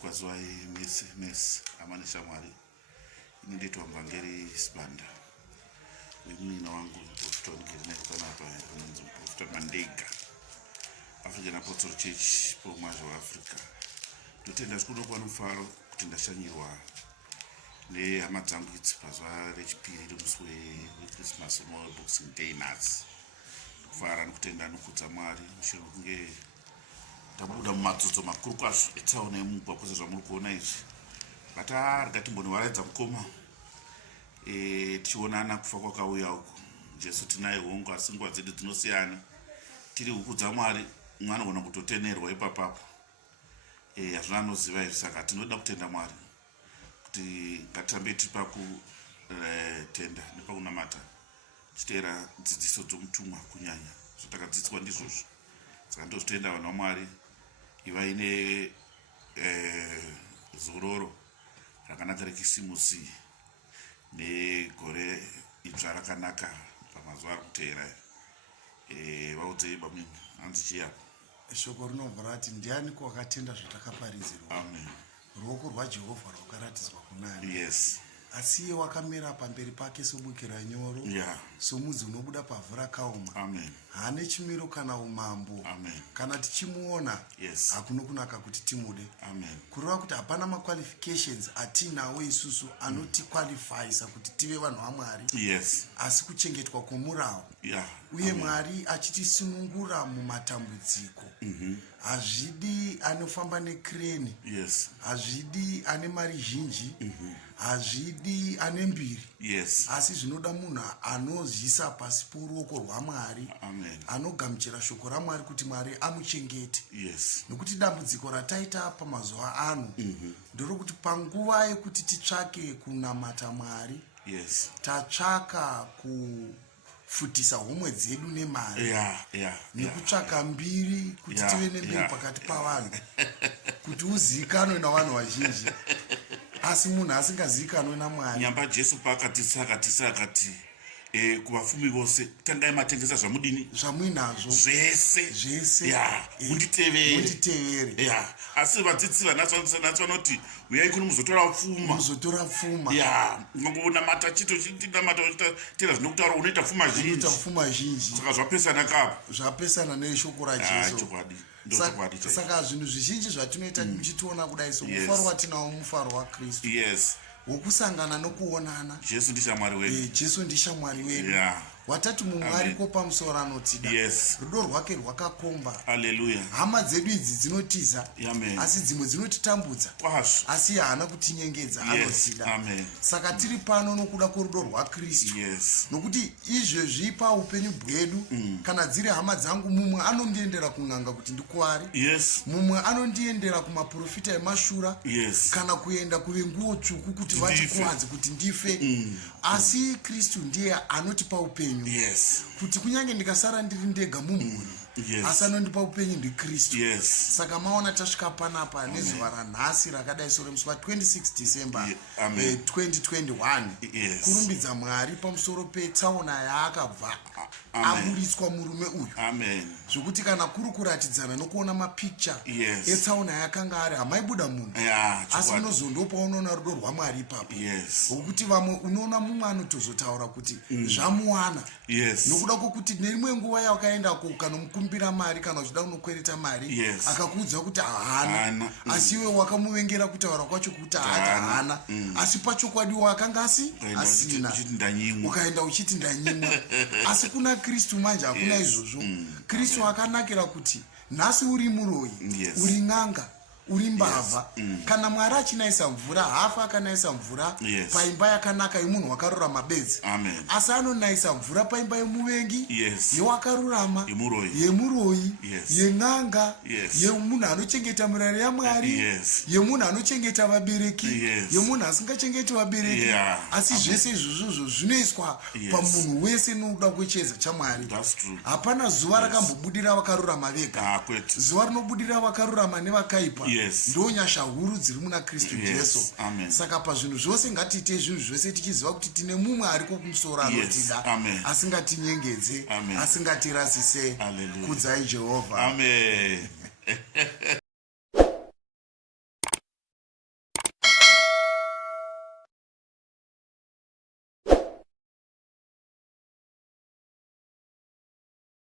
kwaziwa mesi amanisha mwari inendeitwa mvangeri sibanda wemwina wangu Profton Genekanapa unonzi Profton Mandega African Apostolic Church pomazvo waAfrica. Ndotenda zvikuno kuva nomufaro kuti ndashanyirwa nehama dzangu idzi pazuva rechipiri romusi weChristmas Boxing Day nhasi. Kufara nokutenda nokudza Mwari mushure mekunge tabuda mumadzodzo makuru kwazvo etsaona yemugwa kwese zvamuri kuona izvi. Vatarga timbonowaraidza mukoma tichionana kufa kwakauya uku. Jesu tinaye hongu asi nguva dzedu dzinosiyana. Tiri huku dzaMwari mwanogona kutotenerwa ipapapo. Hazvina anoziva izvi, saka tinoda kutenda Mwari kuti ngatirambe tiri pakutenda nepakunamata tichiteera dzidziso dzomutumwa kunyanya zvatakadzidziswa ndizvozvo. Saka ndozvitoenda vanhu vaMwari ivai nezororo rakanaka rekisimusi negore idzva rakanaka pamazuva ari kuteera. Vaudzei bamwe hanzi chiyapo. Shoko rinobva rati ndiani kwakatenda zvatakaparidzirwa. Amen. Ruoko rwaJehovha rwakaratidzwa kunani. Yes. Asi iye wakamera pamberi pake sobukira nyoro, somudzi unobuda pavhu rakaoma. Amen. Haane chimiro kana umambo. Amen. Kana tichimuona hakuno kunaka kuti timude. Amen. Kureva kuti hapana maqualifications atinawo isusu anotiqualifyisa kuti tive vanhu vaMwari. Yes. Asi kuchengetwa kwomurau. Uye Mwari achitisunungura mumatambudziko. Hazvidi anofamba nekreni. Hazvidi ane mari zhinji. Hazvidi ane mbiri. Asi zvinoda munhu anozvisa pasi poruoko rwaMwari. Anogamuchira shoko raMwari kuti Mwari amuchengete. Nokuti dambudziko rataita pamazuva ano nderokuti panguva yekuti titsvake kunamata Mwari tatsvaka kufutisa homwe dzedu nemari nekutsvaka mbiri kuti tive nembiri pakati pavanhu kuti uzivikanwe navanhu vazhinji asi munhu asingazivikanwe naMwari. Nyamba Jesu paakatisa akati kuvafumi vose tangai matengesa zvamudini zvamuinazvo zvese munditevere. Asi vadzidzi vanatsi vanoti uyai kuno muzotora pfuma ngongonamata chitochitinamata uchitera zvinokutaura unoita pfuma zhinji saka zvapesana kapo zvapesana neshoko raJesu. Saka zvinhu zvizhinji zvatinoita tichitiona kudai somufaro watinawo mufaro waKristu wokusangana nokuonana. Jesu ndishamwari wedu. Jesu ndishamwari wedu. Watatu muMwari ko pamusoro anotida. Rudo rwake rwakakomba. Haleluya. Hama dzedu idzi dzinotiza. Asi dzimwe dzinotitambudza. Asi haana kutinyengedza anotida. Saka tiri pano nokuda kworudo rwaKristu. Nokuti izvezvi paupenyu bwedu kana dziri hama dzangu mumwe anondiendera kun'anga kuti ndikuwari. Mumwe anondiendera kumaprofita emashura. Kana kuenda kuve nguo tsvuku kuti vachikuwadze kuti ndife. Asi Kristu ndiye anotipa upenyu. Kuti kunyange ndikasara ndiri ndega mumhuri asi anondipa upenyu ndiKristu. Saka maona tasvika panapa nezuva ranhasi rakadai soremusi wa26 December 2021 kurumbidza Mwari pamusoro petsaona yaakabva aburitswa murume uyu. Zvokuti kana kuri kuratidzana nokuona mapikicha etsaona yakanga ari hamaibuda munhu asi unozondopa unoona rudo rwaMwari ipapo. Wokuti vamwe unoona mumwe anotozotaura kuti zvamuwana nokuda kwokuti nerimwe nguva yawakaendako ukanomukumbira mari kana uchida kunokwereta mari akakuudza kuti haana asi iwe wakamuvengera kutaura kwacho kuti haana asi pachokwadi wakanga asina ukaenda uchiti ndanyimwa. Asi kuna Kristu manje hakuna izvozvo. Kristu akanakira kuti nhasi uri muroyi uri n'anga uri mbavha kana Mwari achinayisa mvura hafa akanayisa mvura paimba yakanaka yemunhu wakarurama bedzi. Asi anonayisa mvura paimba yemuvengi yewakarurama yemuroyi yen'anga yemunhu anochengeta mirayiro yaMwari yemunhu anochengeta vabereki yemunhu asingachengeti vabereki. Asi zvese izvozvo zvinoiswa pamunhu wese nokuda kwecheza chaMwari. Hapana zuva rakambobudira vakarurama vega. Zuva rinobudira vakarurama nevakaipa. Ndo nyasha huru dziri muna Kristu Jesu. Saka pazvinhu zvose ngatiite zvinhu zvose tichiziva kuti tine mumwe ariko kumusoro anotida asingatinyengedze asingatirasise. Kudzai Jehovha. Amen.